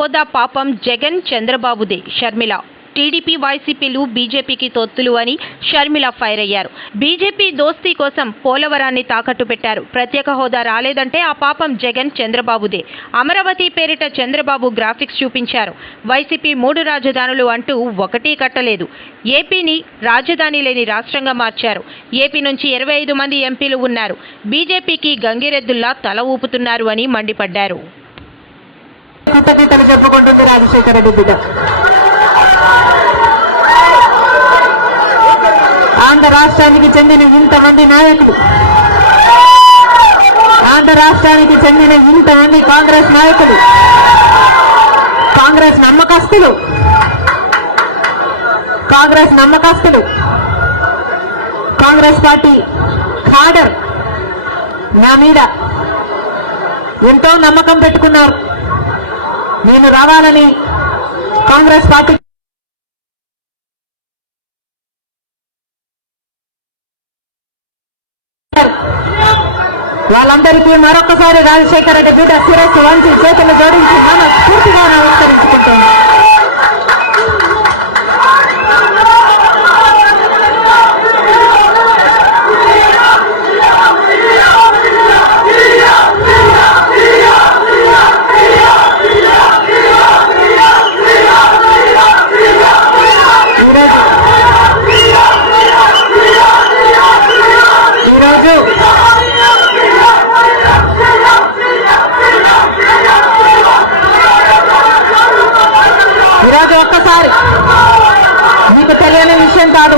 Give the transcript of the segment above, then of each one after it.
హోదా పాపం జగన్ చంద్రబాబుదే. షర్మిల టీడీపీ వైసీపీలు బీజేపీకి తొత్తులు అని షర్మిల ఫైర్ అయ్యారు. బీజేపీ దోస్తీ కోసం పోలవరాన్ని తాకట్టు పెట్టారు. ప్రత్యేక హోదా రాలేదంటే ఆ పాపం జగన్ చంద్రబాబుదే. అమరావతి పేరిట చంద్రబాబు గ్రాఫిక్స్ చూపించారు. వైసీపీ 3 రాజధానులు అంటూ ఒకటి కట్టలేదు. ఏపీని రాజధాని లేని రాష్ట్రంగా మార్చారు. ఏపీ నుంచి 25 మంది ఎంపీలు ఉన్నారు. బీజేపీకి గంగిరెద్దుల్లా తల ఊపుతున్నారు అని మండిపడ్డారు. ఆంధ్ర రాష్ట్రానికి చెందిన ఇంతమంది నాయకులు, ఆంధ్ర రాష్ట్రానికి చెందిన ఇంతమంది కాంగ్రెస్ నాయకులు, కాంగ్రెస్ నమ్మకస్తులు, కాంగ్రెస్ పార్టీ ఖాడర్ నా మీద ఎంతో నమ్మకం పెట్టుకున్నారు. నేను రావాలని కాంగ్రెస్ పార్టీ వాళ్ళందరికీ మరొకసారి రాజశేఖర రెడ్డి బిడ్డ శిరస్సు వంచి చేతులు జోడించి మనస్ఫూర్తిగా నమస్కరించుకుంటాను. ఈరోజు ఒక్కసారి మీకు తెలియని విషయం కాదు,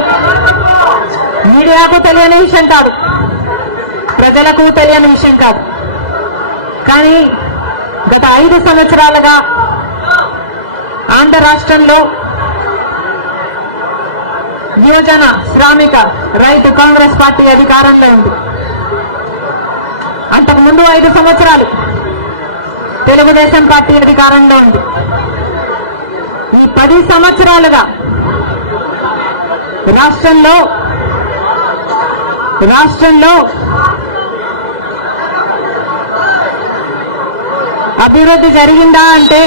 మీడియాకు తెలియని విషయం కాదు, ప్రజలకు తెలియని విషయం కాదు. కానీ గత 5 సంవత్సరాలుగా ఆంధ్ర రాష్ట్రంలో యువజన శ్రామిక రైతు కాంగ్రెస్ పార్టీ అధికారంలో ఉంది. అంతకుముందు 5 సంవత్సరాలు తెలుగుదేశం పార్టీ అధికారంలో ఉంది. ఈ 10 సంవత్సరాలుగా రాష్ట్రంలో అభివృద్ధి జరిగిందా అంటే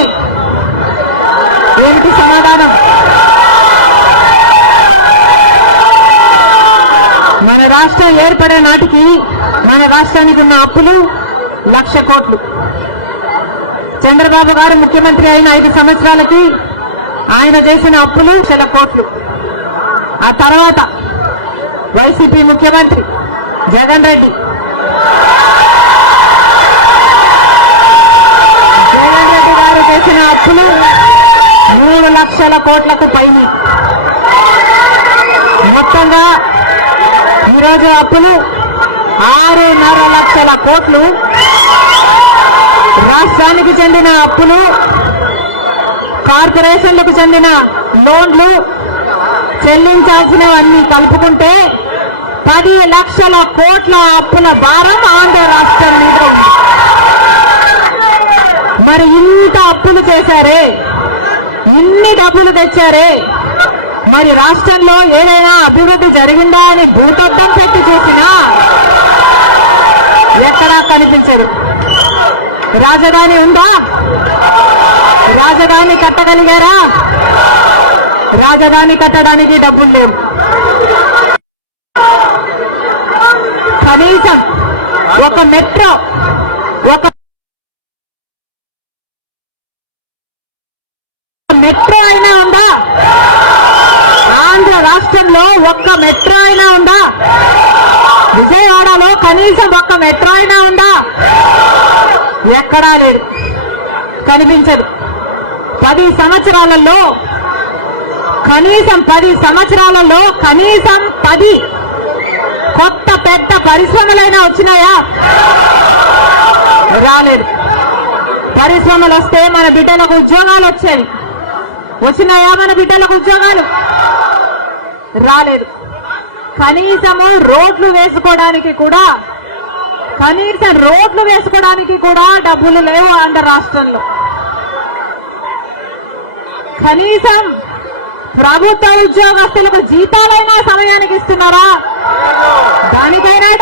ఏంటి సమాధానం? మన రాష్ట్రం ఏర్పడే నాటికి మన రాష్ట్రానికి ఉన్న అప్పులు 1,00,000 కోట్లు. చంద్రబాబు గారు ముఖ్యమంత్రి అయిన 5 సంవత్సరాలకి ఆయన చేసిన అప్పులు 1,00,000 కోట్లు. ఆ తర్వాత వైసీపీ ముఖ్యమంత్రి జగన్ రెడ్డి గారు చేసిన అప్పులు 3 లక్షల కోట్లకు పైన. మొత్తంగా ఈరోజు అప్పులు 6.5 లక్షల కోట్లు. రాష్ట్రానికి చెందిన అప్పులు, కార్పొరేషన్లకు చెందిన లోన్లు చెల్లించాల్సినవన్నీ కలుపుకుంటే 10 లక్షల కోట్ల అప్పుల భారం ఆంధ్ర రాష్ట్రం మీద ఉంది. మరి ఇంత అప్పులు చేశారే, ఇన్ని డబ్బులు తెచ్చారే, మరి రాష్ట్రంలో ఏదైనా అభివృద్ధి జరిగిందా అని భూతద్దం పెట్టి చూసినా ఎక్కడా కనిపించదు. రాజధాని ఉందా? రాజధాని కట్టగలిగారా? రాజధాని కట్టడానికి డబ్బులు లేవు. కనీసం ఒక మెట్రో అయినా ఉందా? ఆంధ్ర రాష్ట్రంలో ఒక్క మెట్రో అయినా ఉందా? విజయవాడలో కనీసం ఒక్క మెట్రో అయినా ఉందా? ఎక్కడా లేదు, కనిపించదు. 10 సంవత్సరాలలో కనీసం 10 కొత్త పెద్ద పరిశ్రమలైనా వచ్చినాయా? రాలేదు. పరిశ్రమలు వస్తే మన బిడ్డలకు ఉద్యోగాలు వచ్చేవి. వచ్చినాయా మన బిడ్డలకు ఉద్యోగాలు? రాలేదు. కనీసం రోడ్లు వేసుకోవడానికి కూడా డబ్బులు లేవు ఆంధ్ర రాష్ట్రంలో. కనీసం ప్రభుత్వ ఉద్యోగస్తులకు జీతాలైనా సమయానికి ఇస్తున్నారా?